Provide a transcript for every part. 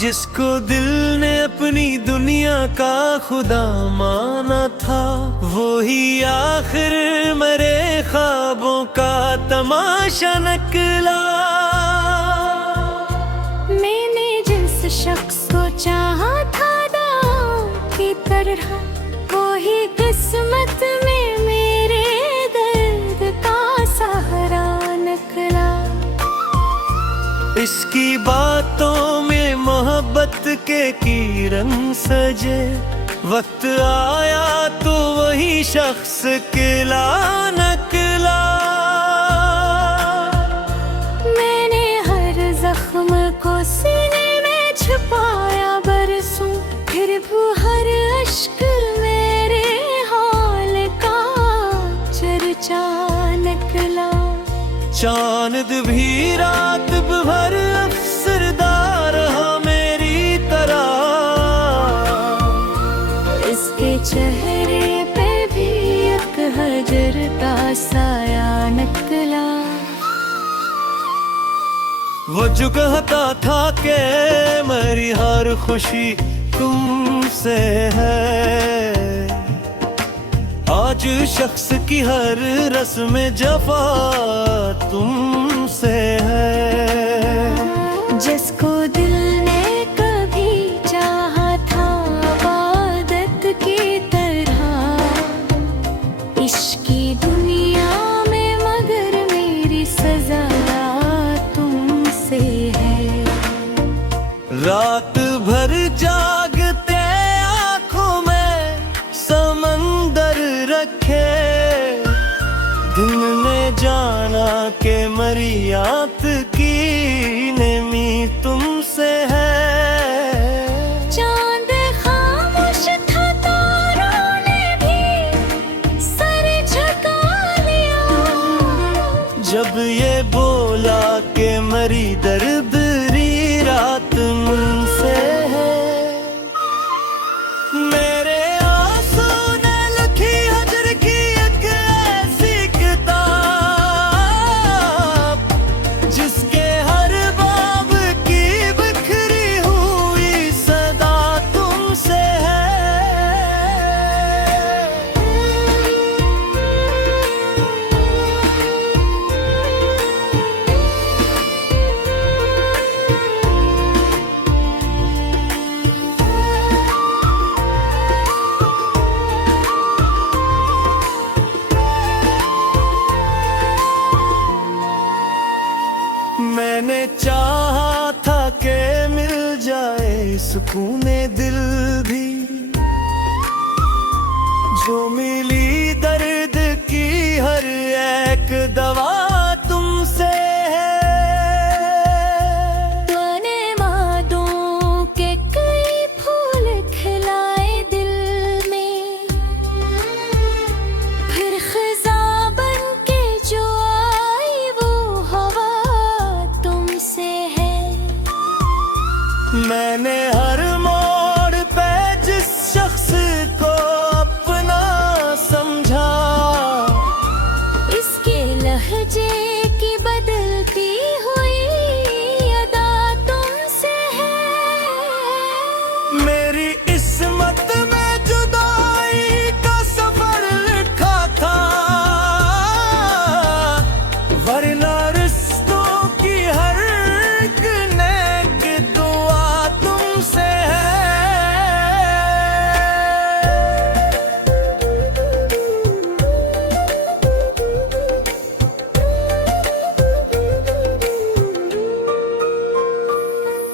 जिसको दिल ने अपनी दुनिया का खुदा माना था, वो ही आखिर मरे ख्वाबों का तमाशा निकला। मैंने जिस शख्स को चाहा था दांव की तरह, वो ही किस्मत में मेरे दर्द का सहारा निकला। इसकी बातों में मोहब्बत के किरण सजे, वक्त आया तो वही शख्स किला निकला। मैंने हर जख्म को सीने में छुपाया बरसों, फिर भी हर अश्क मेरे हाल का चर्चा निकला। चांद भी रात भर अफसरदार रहा मेरी तरह, इसके चेहरे पे भी एक हजर का साया निकला। वो जो कहता था कि मेरी हर खुशी तुमसे है, आज शख्स की हर रस्म जफा तुमसे है। जिसको दिल ने कभी चाहा था इबादत की तरह, इश्क की दुनिया में मगर मेरी सजा तुमसे है। रात भर जागते आंखों में समंदर रखे, दिन ने जाना के मरियात की नेमी तुमसे है। चांद खामोश था, तारों ने भी सर झुका लिया, जब ये बोला के मरी दर्दरी रात मुझसे है। मेरे आंसू ने लिखी हजर की एक ऐसी किताब, जिसके हर बाब की बिखरी हुई सदा तुमसे है। मैंने चाहा था कि मिल जाए सुकूने दिल भी, जो मिली दर्द की हर एक दवा तुमसे है। तूने वादों के कई फूल खिलाए दिल में, फिर खिज़ा बन के जो आई वो हवा तुमसे है। मैंने हर मोड़ पे जिस शख्स को अपना समझा, इसके लहजे की बदलती हुई अदा तुमसे है। मेरी किस्मत में जुदाई का सफर लिखा था, वरना रिश्तों की हर एक नेक दुआ तुमसे है।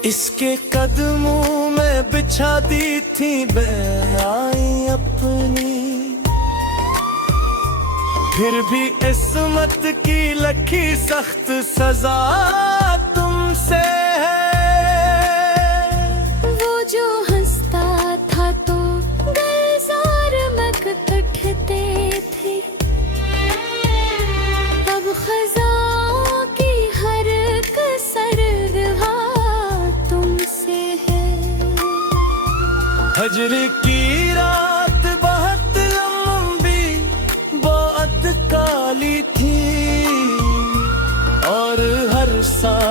इसके कदमों में बिछा दी थी बेआई अपनी, फिर भी किस्मत की लखी सख्त सजा तुमसे है। वो जो हंसता था तो गुलजार मगन उठते थे, अब खज़ाओं की हर कसर रहा तुमसे है। हजर की रात बहुत लंबी बहुत काली थी, और हर सांस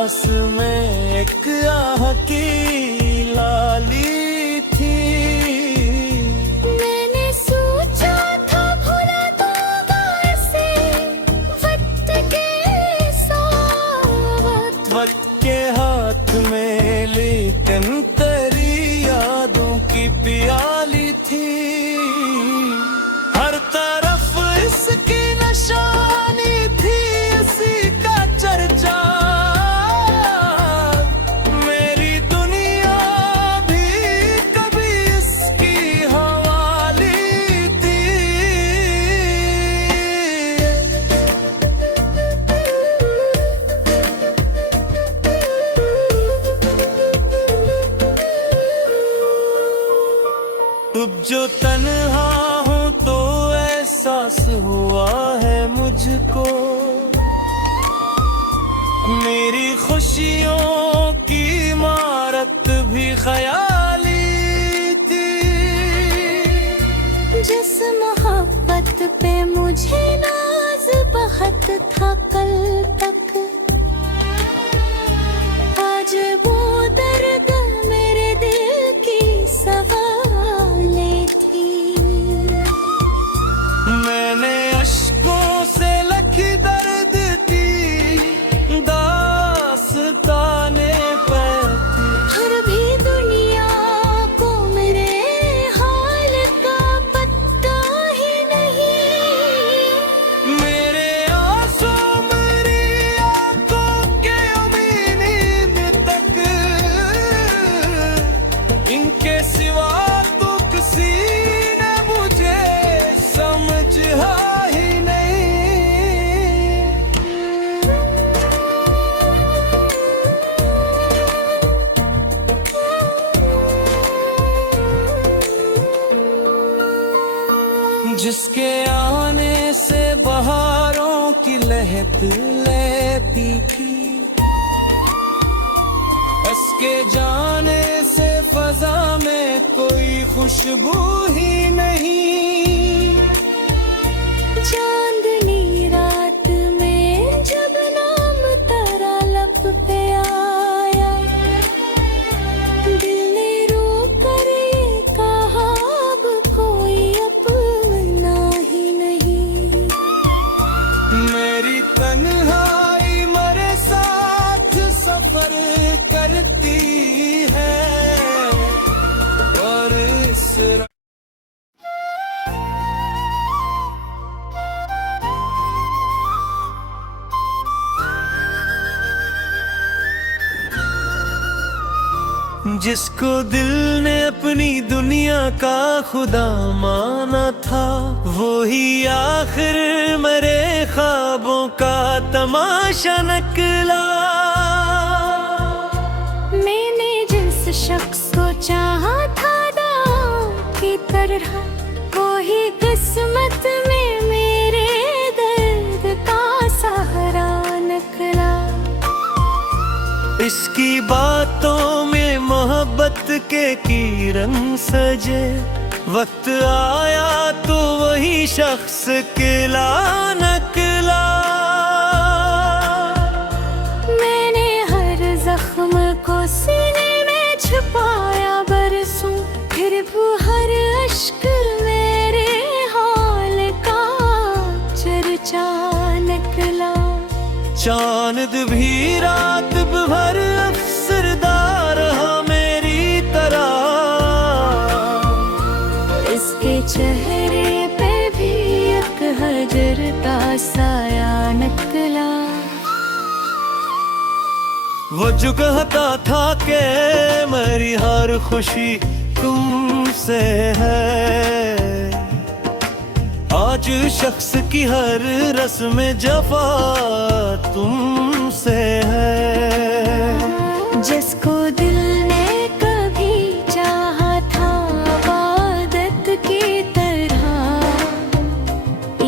जो तन्हा हूँ तो एहसास हुआ है मुझको, मेरी खुशियों की इमारत भी ख्याली थी। जिस मोहब्बत पे मुझे नाज बहुत था कल तक, आज वो दर्द मेरे दिल की सवालें थी। मैंने अश्कों से लिखी दर्द की दास्ताने पर थी। फिर भी दुनिया को मेरे हाल का पता ही नहीं। मेरे आंसू मेरी आंखों के उम्मीद तक, इनके सिवा तो किसी ने मुझे समझा ही नहीं। जिसके आने से बहारों की लहत लेती थी, उसके जाने से फजा में कोई खुशबू ही नहीं। चांदनी रात में जब नाम तेरा लब पे आया, दिल ने रो कर ये कहा अब कोई अपना ही नहीं। मेरी तन्हाई मेरे साथ सफर करती है, और इस जिसको दिल ने अपनी दुनिया का खुदा माना था, वो ही आखिर मेरे ख्वाबों का तमाशा निकला। मैंने जिस शख्स को चाहा था दांव की तरह, वो ही किस्मत में मेरे दर्द का सहारा निकला। इसकी बातों में मोहब्बत के किरण सजे, वक्त आया तो वही शख्स किला निकला। मैंने हर जख्म को सीने में छुपाया बरसों, फिर भी हर अश्क मेरे हाल का चर्चा निकला। चांद भी रात भर अफसरदार रहा मेरी तरह, इसके चेहरे पे भी एक हजर का साया निकला। वो जो कहता था कि मेरी हर खुशी तुमसे है, आज शख्स की हर रस्म जफा तुमसे है। जिसको दिल ने कभी चाहा था इबादत की तरह,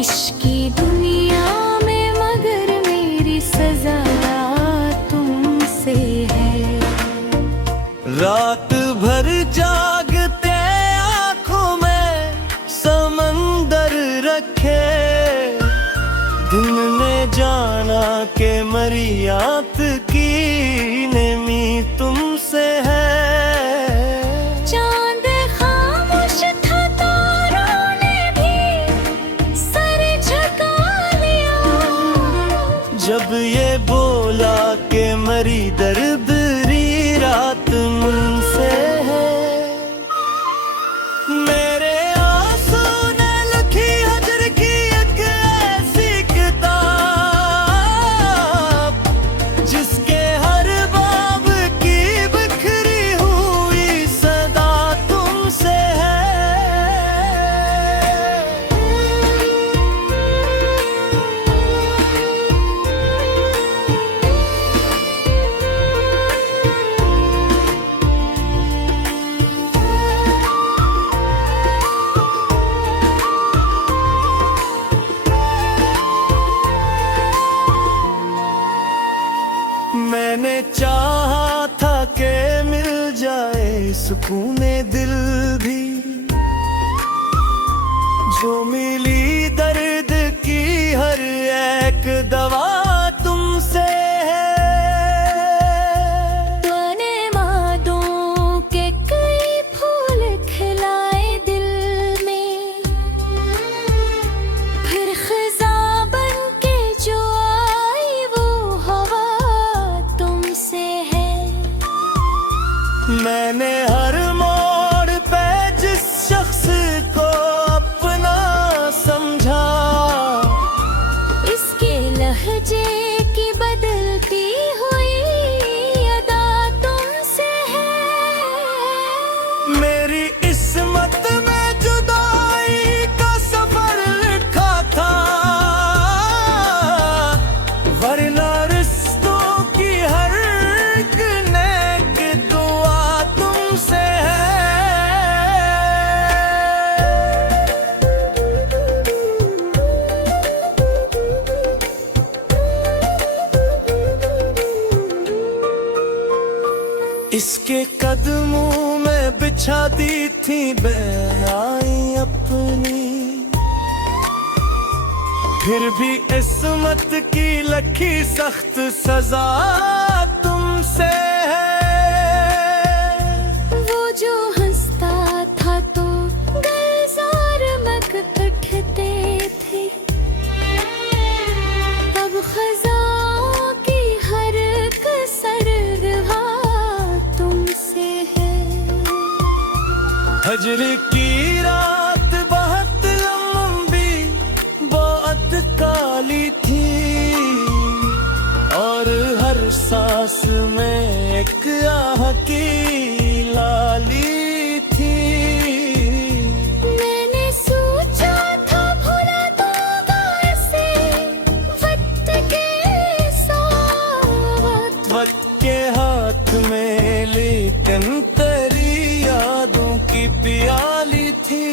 इश्क की दुनिया में मगर मेरी सजा तुमसे है। रात भर जागते आंखों में समंदर रखे, दिन ने जाना के मरियात की नेमी तुमसे है। चांद खामोश था, तारों ने भी सर झुका लिया। जब ये बोला कि मरी दर्दरी रात मुझसे है, मेरे आंसू ने लिखी हजर की एक ऐसी किताब, जिसके सुकूने दिल भी, जो मिली दर्द की हर एक दवा तुमसे है। तूने वादों के कई फूल खिलाए दिल में, फिर खिज़ां बन के जो आई वो हवा तुमसे है। मैंने हर मोड़ पे जिस शख्स को अपना समझा, इसके लहजे की बदलती हुई अदा तुमसे है। मेरी किस्मत में जुदाई का सफर लिखा था, वरना रिश्तों की हर एक नेक दुआ तुमसे है। इसके कदमों में बिछा दी थी बेआई अपनी, फिर भी किस्मत की लखी सख्त सजा तुमसे है। वो जो हंसता था तो गुलजार मग उठते थे, अब खज़ां की हर कसर रहा तुमसे है। हजर की रात बहुत लंबी बहुत काली थी, और हर सांस में एक आह की लाली थी। मैंने सोचा था भुला दूंगा इसे वक्त के साथ, वक्त के हाथ में लेकिन तेरी यादों की प्याली थी।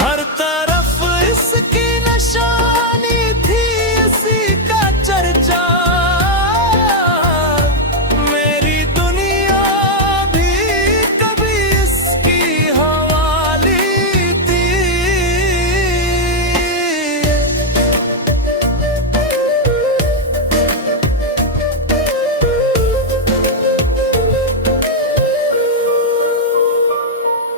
हर तरफ इसकी निशानी थी, इसी का चर्चा। मेरी दुनिया भी कभी इसकी हवाली थी।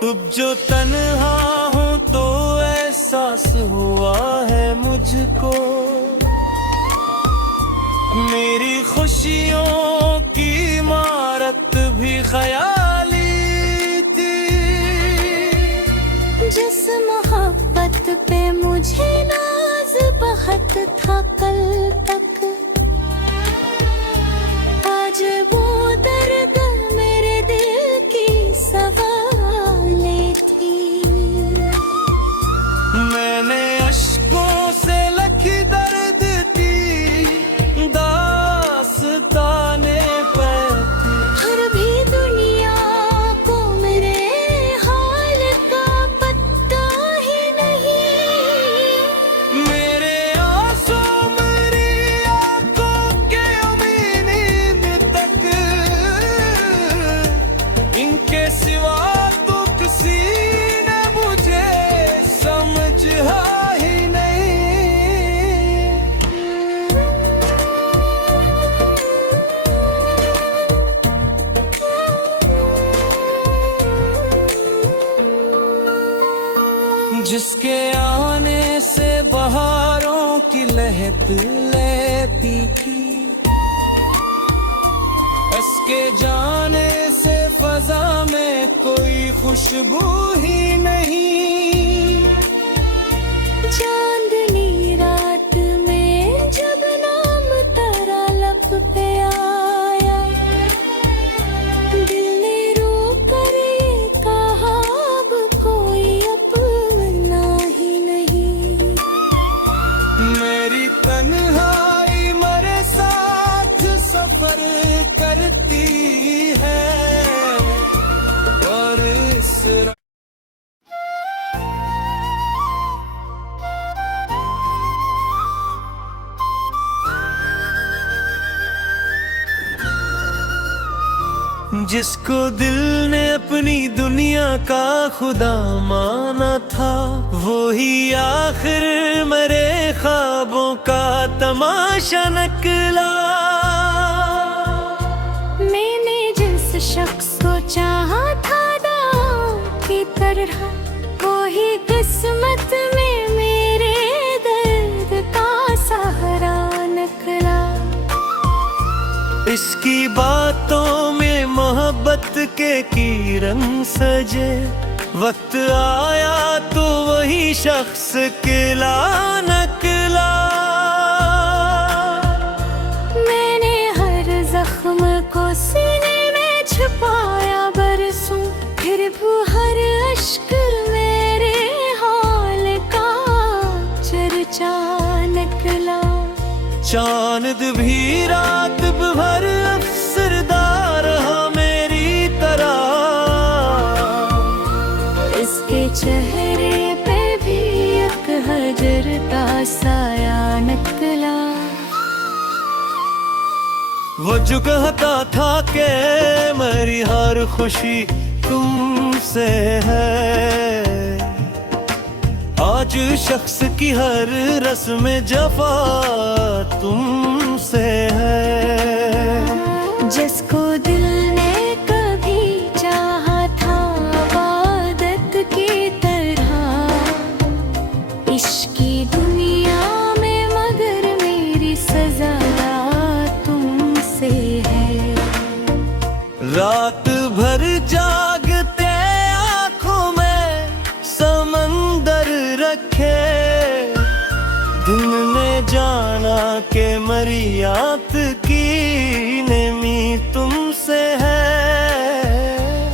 अब जो तन्हा हूँ तो एहसास हुआ है मुझको, मेरी खुशियों की इमारत भी ख्याली थी। जिस मोहब्बत पे मुझे नाज बहुत था कल तक, आज वो दर्द मेरे दिल की सवाले थी। मैंने अश्कों से लखी दर्द दी दास्ताने पर, हर भी दुनिया को मेरे हाल का पता ही नहीं। मेरे आंसू मेरी आंखों के उम्मीद तक, इनके सिवा तो किसी ने मुझे समझा ही नहीं। जिसके आने से बहारों की लहत लेती थी, उसके जाने से फजा में कोई खुशबू ही नहीं। चांदनी रात में जब नाम तेरा लब पे आया, दिल ने रो कर ये कहा अब कोई अपना ही नहीं। मेरी तन्हाई मेरे साथ सफर करती है, और इस जिसको दिल ने अपनी दुनिया का खुदा माना था, वो ही आखिर मेरे ख्वाबों का तमाशा निकला। मैंने जिस शख्स को चाहा था दांव की तरह, वो ही किस्मत में मेरे दर्द का सहारा निकला। इसकी बातों में मोहब्बत के किरण सजे, वक्त आया तो वही शख्स किला निकला। मैंने हर जख्म को सीने में छुपाया बरसों, फिर भी हर अश्क मेरे हाल का चर्चा निकला। चांद भी रात भर अफसरदार रहा मेरी तरह, इसके चेहरे पे भी एक हजर का साया निकला। वो जो कहता था कि मेरी हर खुशी तुमसे है, आज शख्स की हर रस्म जफा तुमसे है। जिसको दिल ने कभी चाहा था इबादत की तरह, इश्क की दुनिया में मगर मेरी सजा तुमसे है। रात भर जागते आंखों में समंदर रखे, दिन ने जाना के मरी आंख की नेमी तुमसे है।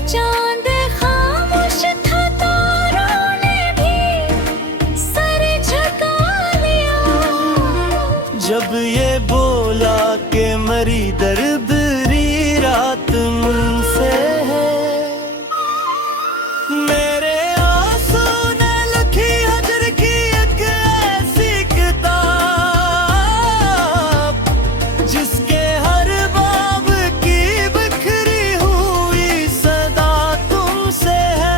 चांद खामोश था, तारों ने भी सर झुका लिया। जब ये बोला के मरी दर्दरी रात मुझसे है, मेरे आंसू ने लिखी हजर की एक ऐसी किताब, जिसके हर बाब की बिखरी हुई सदा तुमसे है।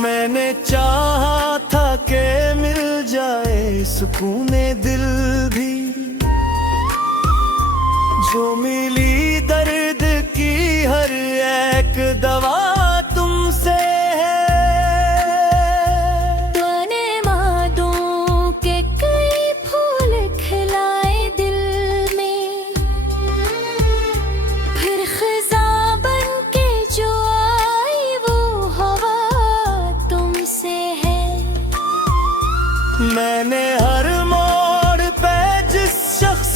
मैंने चाहा था कि मिल जाए सुकूने दिल भी, जो मिली दर्द की हर एक दवा तुमसे है। तूने वादों के कई फूल खिलाए दिल में, फिर खिज़ा बन के जो आई वो हवा तुमसे है। मैंने हर मोड़ पे जिस शख्स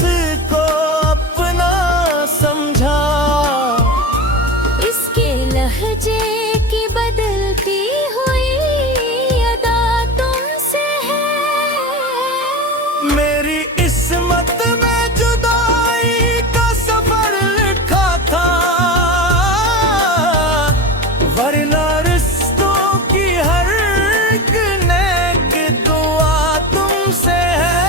को अपना समझा, इसके लहजे की बदलती हुई अदा तुमसे है। मेरी किस्मत में जुदाई का सफर लिखा था, वरना रिश्तों की हर एक नेक दुआ तुमसे है।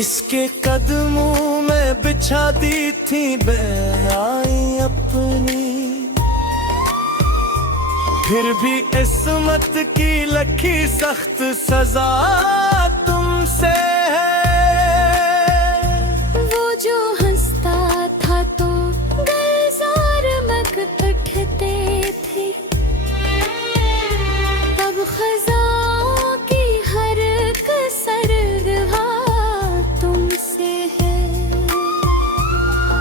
इसके कदमों में बिछा दी थी बेआई अपनी, फिर भी इस्मत की लखी सख्त सजा तुमसे है। वो जो हंसता था तो गुलजार मग उठते थे, अब खज़ां की हर कसर तुमसे है।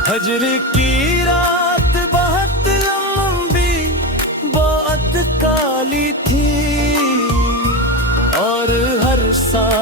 हजर की रात बहुत लंबी बहुत काली थी, और हर सांस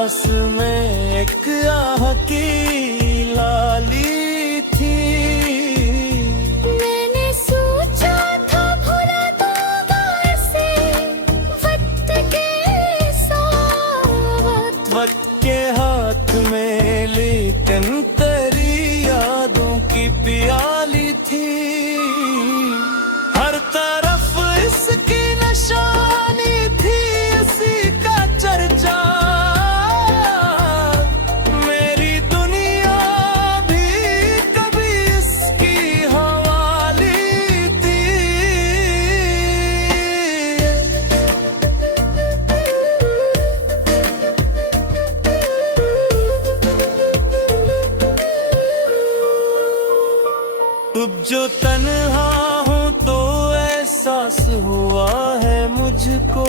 को।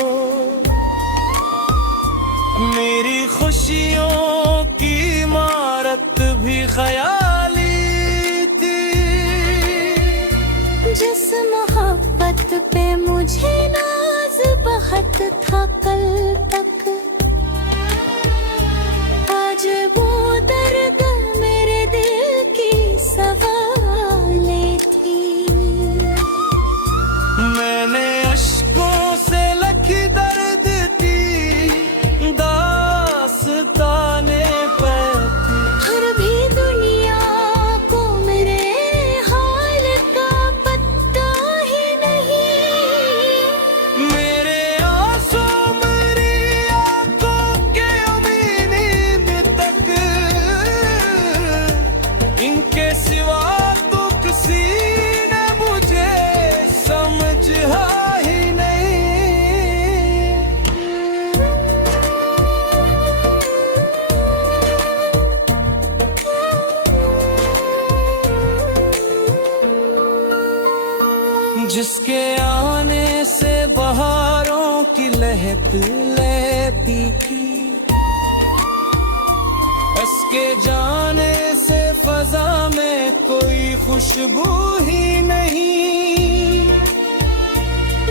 मेरी खुशियों की इमारत भी ख्याली थी। जिस मोहब्बत पे मुझे नाज बहुत था कल तक, आज वो दर्द मेरे दिल की सवाले थी। मैंने अश्कों से लिखी दर्द की दास्ताने पैती। फिर भी दुनिया को मेरे हाल का पता ही नहीं। मेरे आंसू मेरी आंखों के उम्मीद तक, इनके सिवा तो किसी ने मुझे समझा ही नहीं। जिसके आने से बहारों की लहक लेती थी, उसके जाने से फजा में कोई खुशबू ही नहीं।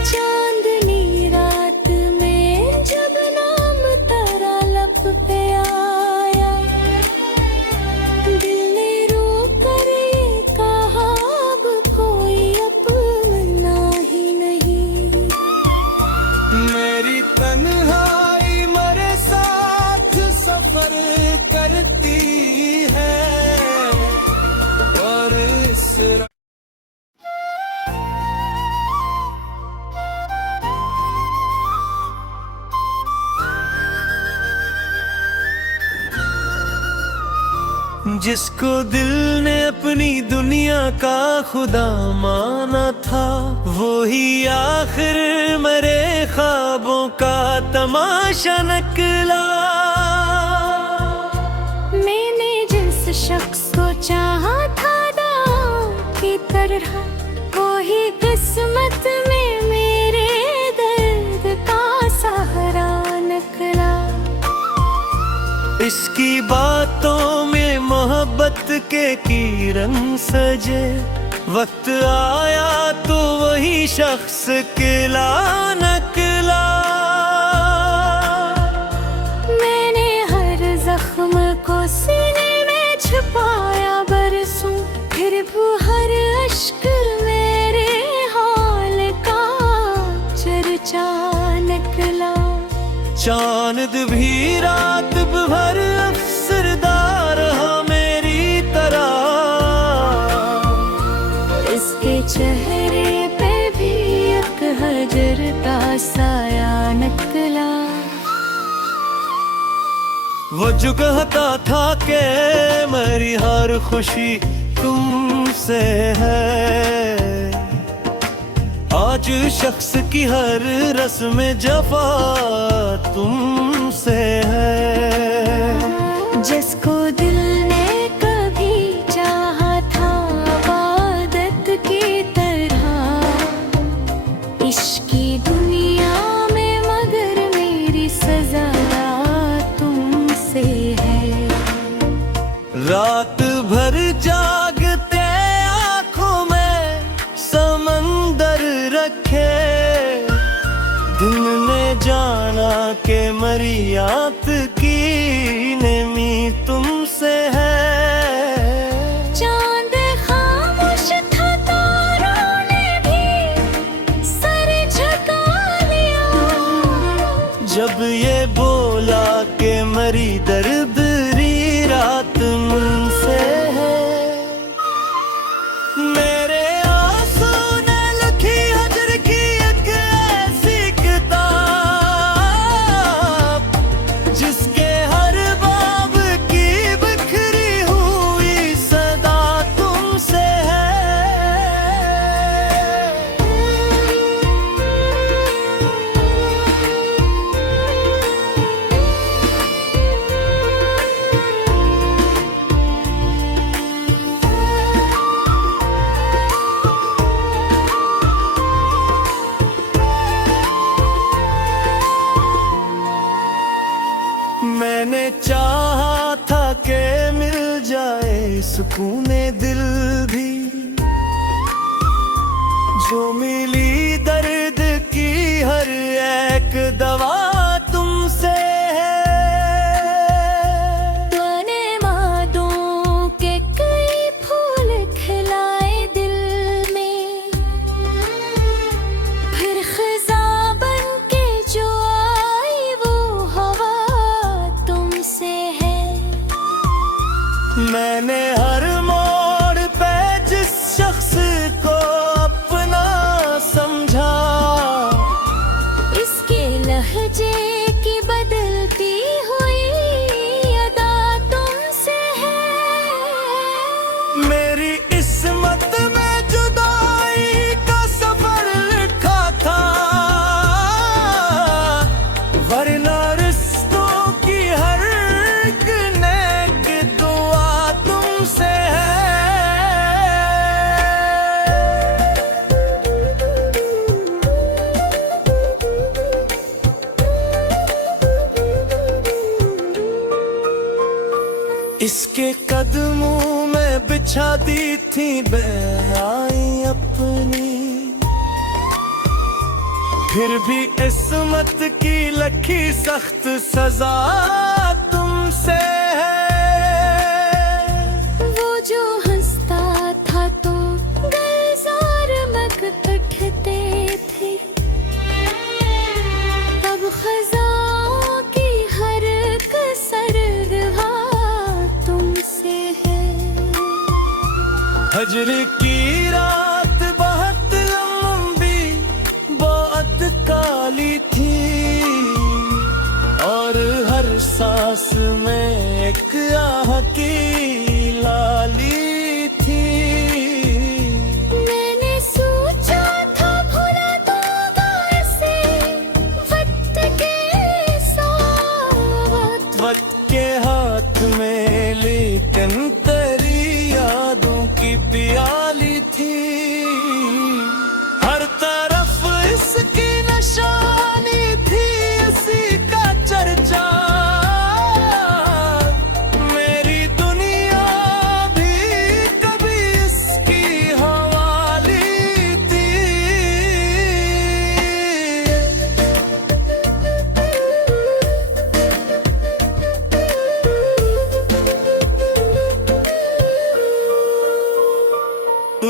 चांदनी रात में जब नाम तेरा लब पे आया, दिल ने रो कर ये कहा अब कोई अपना ही नहीं। मेरी तन्हाई मेरे साथ सफर करती है और इस जिसको दिल ने अपनी दुनिया का खुदा माना था, वो ही आखिर मेरे ख्वाबों का तमाशा निकला। मैंने जिस शख्स को चाहा था दांव की तरह, वो ही किस्मत में मेरे दर्द का सहारा निकला। इसकी बातों में मोहब्बत के किरण सजे, वक्त आया तो वही शख्स किला नकला। मैंने हर जख्म को सीने में छुपाया बरसों, फिर भी हर अश्क मेरे हाल का चर्चा निकला। चांद भी रात भर अफसरदार रहा मेरी तरह, इसके चेहरे पे भी एक हजर का साया निकला। वो जो कहता था कि मेरी हर खुशी तुमसे है, आज शख्स की हर रस्म जफा तुमसे है। जिसको दिल ने कभी चाहा था इबादत की तरह, इश्क की दुनिया में मगर मेरी सजा तुमसे है। रात भर जागते आंखों में समंदर रखे, दिन ने जाना के मरी आंख की नमी तुमसे है। चांद खामोश था, तारों ने भी सर झुका लिया। जब ये बोला कि मरी दर्दरी रात मुझसे है, मेरे आंसू ने लिखी हजर की एक ऐसी किताब, जिसके सुकूने दिल भी, जो मिली दर्द की हर एक दवा तुमसे है। तूने मादों के कई फूल खिलाए दिल में, फिर खिज़ा बन के जो आई वो हवा तुमसे है। मैंने हर मोड़ पे जिस शख्स को अपना समझा, इसके लहजे की बदलती हुई अदा तुमसे है। मेरी किस्मत में जुदाई का सफर लिखा था, वरना रिश्तों की हर एक नेक दुआ तुमसे है। इसके कदमों में बिछा दी थी बेआई अपनी, फिर भी इस्मत की लखी सख्त सजा तुमसे है। वो जो हंसता था तो गुलजार मग उठते थे, अब खज़ां की हर कसर रहा तुमसे है। हजर की रात बहुत लंबी बहुत काली थी, और हर सांस में एक आह की लाली थी। मैंने सोचा था भुला दूंगा इसे वक्त के साथ, वक्त के हाथ में लेकिन तेरी यादों की प्याली थी। हर तरफ इसकी निशानी थी, इसी का चर्चा। मेरी दुनिया भी कभी इसकी हवाली थी।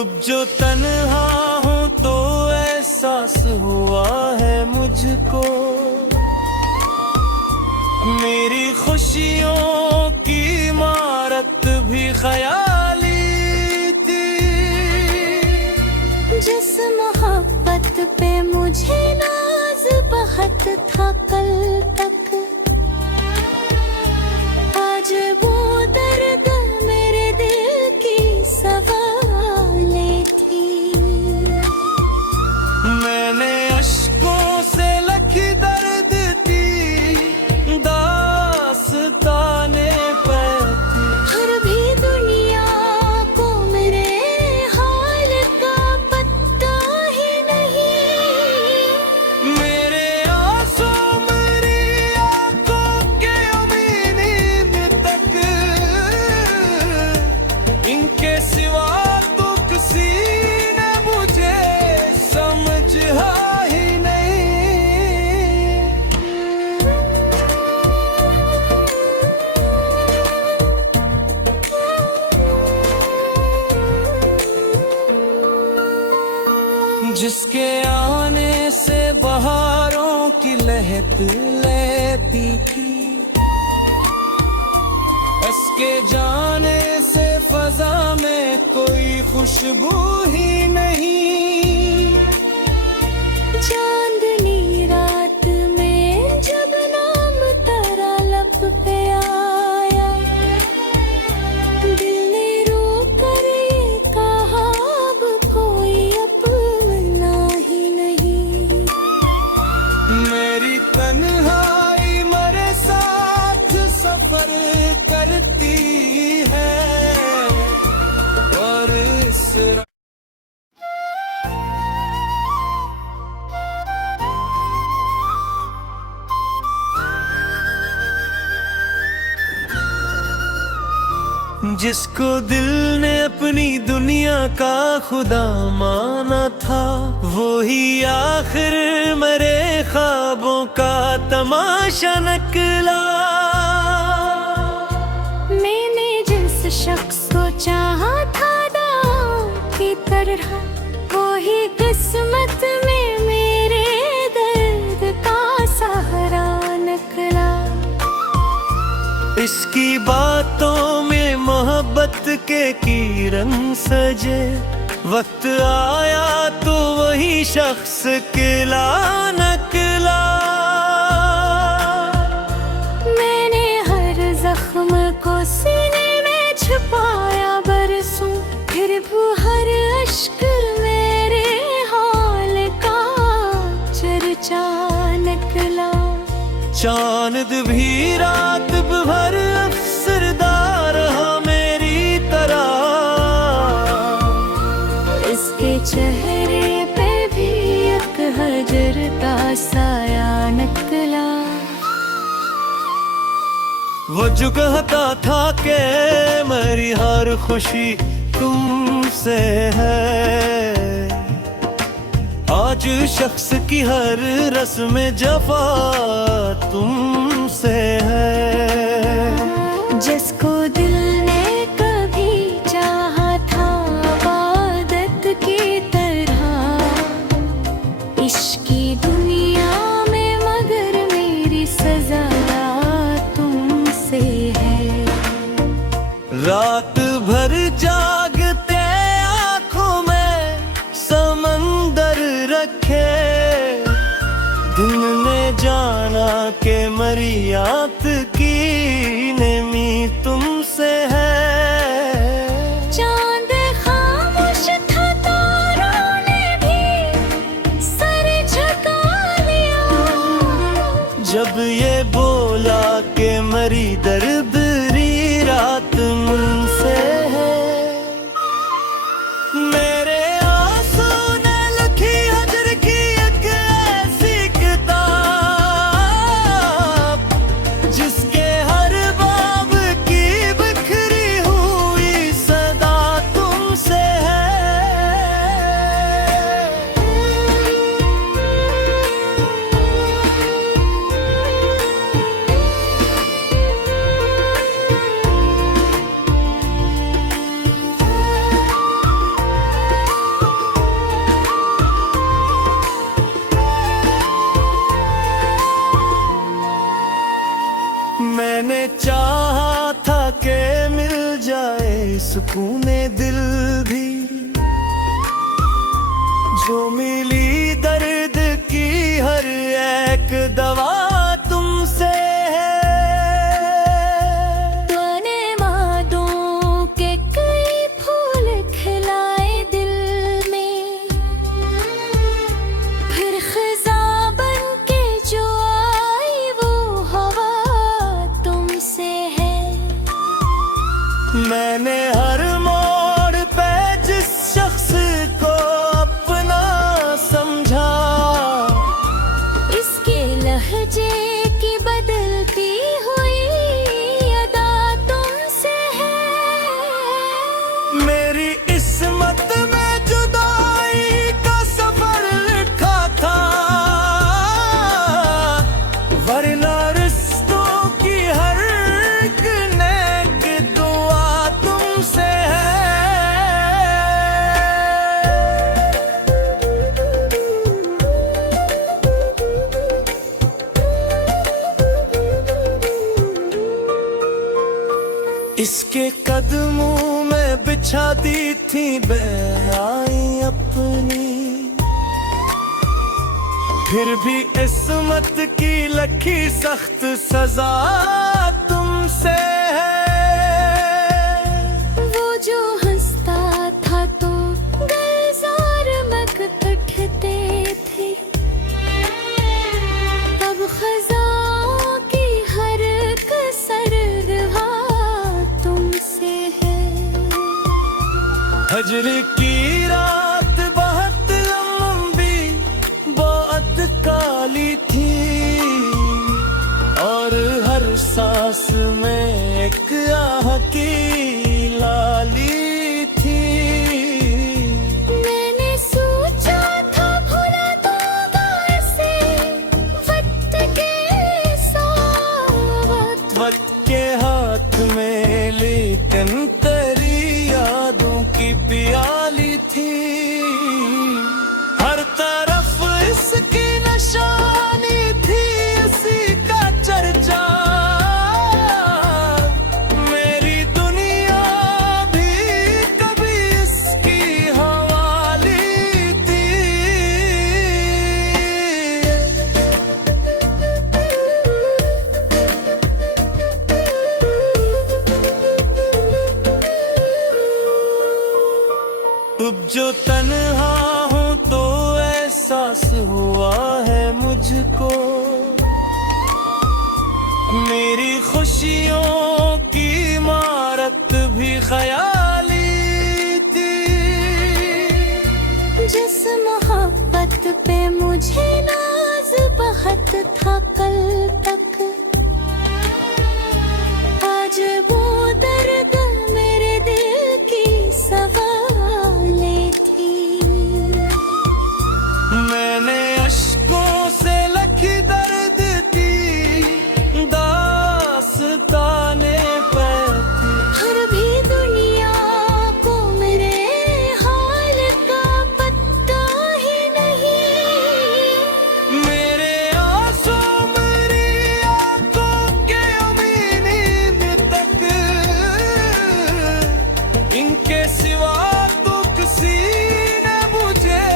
अब जो तन्हा हूँ तो एहसास हुआ है मुझको, मेरी खुशियों की इमारत भी ख्याली थी। जिस मोहब्बत पे मुझे नाज बहुत था कल तक, आज वो दर्द मेरे दिल की सवाले थी। मैंने अश्कों से लखी दर्द दी दास्ताने पे थी। फिर भी दुनिया को मेरे हाल का पता ही नहीं। मेरे आंसू मेरी आंखों के अमीनीब तक, इनके सिवा तो किसी ने मुझे समझा ही नहीं। जिसके आने से बहारों की लहक लेती थी, उसके जाने से फजा में कोई खुशबू ही नहीं। चांदनी रात में जब नाम तेरा लब पे आया, दिल ने रो कर ये कहा अब कोई अपना ही नहीं। मेरी तन्हाई मेरे साथ सफर करती है, और इस जिसको दिल ने अपनी दुनिया का खुदा माना था, वो ही आखिर मरे ख्वाबों का तमाशा निकला। मैंने जिस शख्स को चाहा था दांव की तरह, वो ही किस्मत में मेरे दर्द का सहारा निकला। इसकी बातों में मोहब्बत के किरण सजे, वक्त आया तो वही शख्स किला निकला। मैंने हर जख्म को सीने में छुपाया बरसों, फिर भी हर अश्क मेरे हाल का चर्चा निकला। चांद भी रात भर अफसरदार रहा मेरी तरह, इसके चेहरे पे भी एक हजर का साया निकला। वो जो कहता था कि मेरी हर खुशी तुमसे है, आज शख्स की हर रस्म जफा तुमसे है। जिसको दिल ने कभी चाहा था इबादत की तरह, इश्क की दुनिया में मगर मेरी सजा तुमसे है। रात भर जागते आंखों में समंदर रखे, दिन ने जाना के मरियात की नेमी तुमसे है। चांद खामोश था, तारों ने भी सर झुका लिया, जब ये बोला कि मरी दरबरी रात मुझसे है। मेरे आंसू ने लिखी हजर की एक ऐसी किताब, जिसके हर बाब की बिखरी हुई सदा तुमसे है। मैंने चाहा था कि मिल जाए सुकूने दिल भी, जो मिली दर्द की हर एक दवा तुमसे है। तूने वादों के कई फूल खिलाए दिल में, फिर खिज़ा बन के जो आई वो हवा तुमसे है। मैंने हर मोड़ पे जिस शख्स को अपना समझा, इसके लहजे की बदलती हुई अदा तुमसे है। मेरी किस्मत में जुदाई का सफर लिखा था, वरना रिश्तों की हर एक नेक दुआ तुमसे है। इसके कदमों में बिछा दी थी बेआई अपनी, फिर भी किस्मत की लखी सख्त सजा तुमसे है। वो जो हंसता था तो गुलजार मग उठते थे, अब खज़ां की हर कसर रहा तुमसे है। हजर की रात बहुत लंबी बहुत काली थी, और हर सांस को। मेरी खुशियों की इमारत भी ख्याली थी। जिस मोहब्बत पे मुझे नाज बहुत था कल तक, आज वो दर्द मेरे दिल की सवाले थी। मैंने अश्कों से लिखी दर्द दी दास्ताने पर थी। हर भी दुनिया को मेरे हाल का पता ही नहीं। मेरे आंसू मेरी आंखों के नींद तक, इनके सिवा तो किसी ने मुझे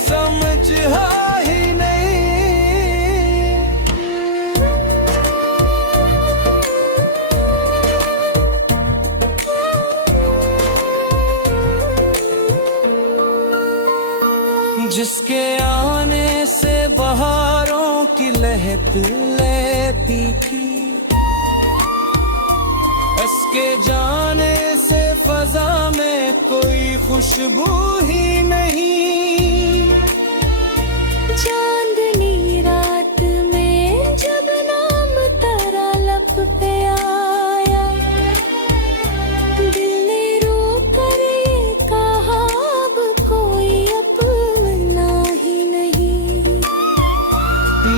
समझा ही नहीं। जिसके आने से बहारों की लहत लेती थी, उसके जाने से फजा में कोई खुशबू ही नहीं। चांदनी रात में जब नाम तेरा लब पे आया, दिल ने रो कर ये कहा अब कोई अपना ही नहीं।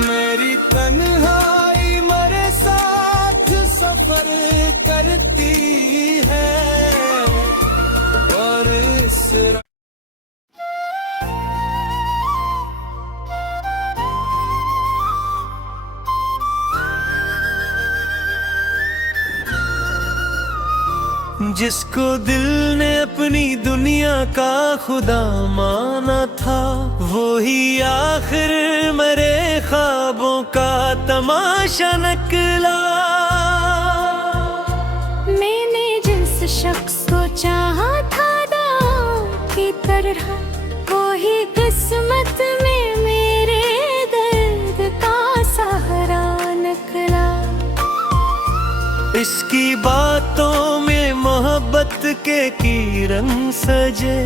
मेरी तन्हाई मेरे साथ सफर करती है और इस जिसको दिल ने अपनी दुनिया का खुदा माना था, वो ही आखिर मेरे ख्वाबों का तमाशा निकला। मैंने जिस शख्स को चाहा था दांव की तरह, वो ही किस्मत में मेरे दर्द का सहारा निकला। इसकी बातों में मोहब्बत के किरण सजे,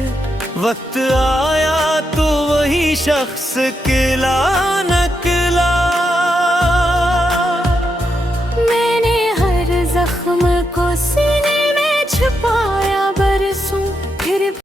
वक्त आया तो वही शख्स किला निकला। मैंने हर जख्म को सीने में छुपा